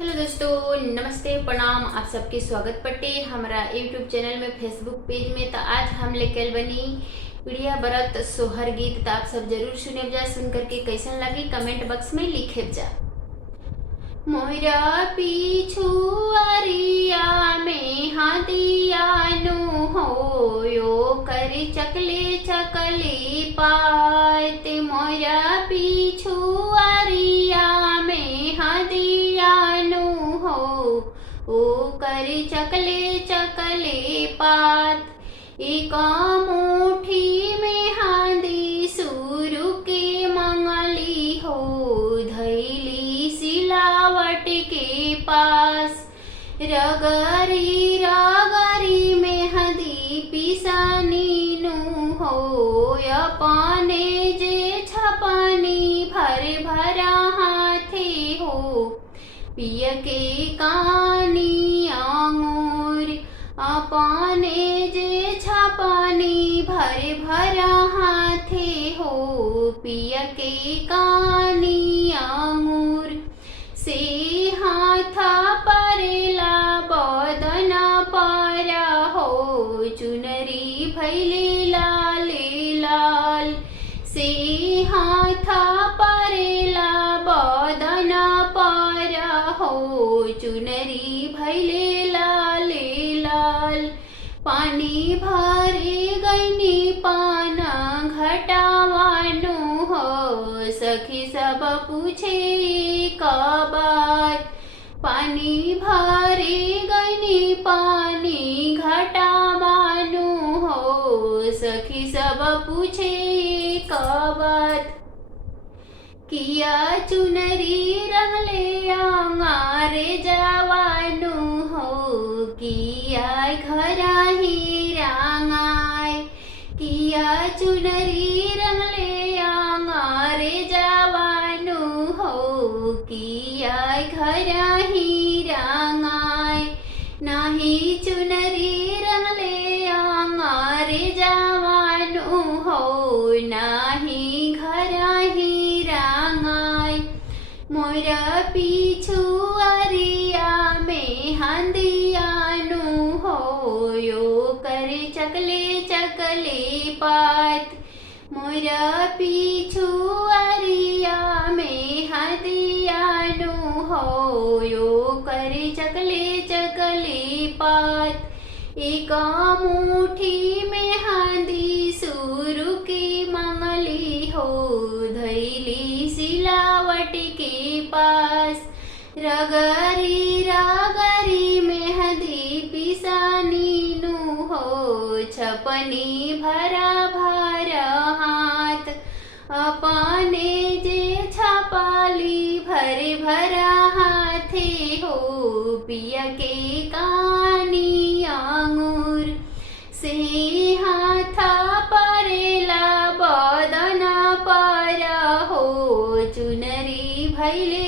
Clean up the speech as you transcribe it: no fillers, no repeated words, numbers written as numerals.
Hello दोस्तों, नमस्ते, प्रणाम। आप सबके स्वागत पट्टे हमारा यूट्यूब चैनल में, फेसबुक पेज में। तो आज हम लेके बनी प्रिया व्रत सोहर गीत। तो आप सब जरूर सुने जा, सुन करके कैसन लगी कमेंट बॉक्स में लिखे जा। मोरा पिछुआरिया में हादियानु होयो कर चकले चकले पात। मोरा पिछुआरिया में हादियानु हो ओ कर चकले चकले पात। एक मुट्ठी में हादी सुरु के मंगली हो धैली सिलावट के पास। रगरी रगरी में हदी पिसानी नु हो अपने जे छपानी भर भरा हाथे हो। पिय के कानी आंगूर अपने जे छपानी भर भरा हाथे हो। पिय के कानी आंगूर से हाथा परेला बदन पारा हो। चुनरी भैले लाल लाल से हाथा परेला बदन पारा हो। चुनरी भैले लाल लाल पानी भरे गईनी पाना घटावानु हो। सखी सब पूछे बात पानी भरे गईनी पानी घटावानु हो। सखी सब पूछे बात किया चुनरी रंगले आंगारे जवानु हो। किया घरा ही रांगाय किया चुनरी रंगले आंगारे जवानु हो। किया घरा ही रांगाय नाही चुनरी रंगले आंगारे जवानु हो। नाही घरा ही रांगाय मोरा पिछुआरिया में हांदियानु हो यो कर चकले चकले पात। मोरा पिछुआरिया में हांदियानु हो यो कर चकले चकले पात। एक मुट्ठी में हांदी सुरु की मंगली हो धैली सिलावट के पास। रगरी रगरी में हदी पिसानी नु हो छपनी भरा भरा हाथ। अपने जे छपाली भरे भरा हाथे हो। पिय के कानी आंगूर से हाथा परेला बदन पारा हो। चुनरी भैले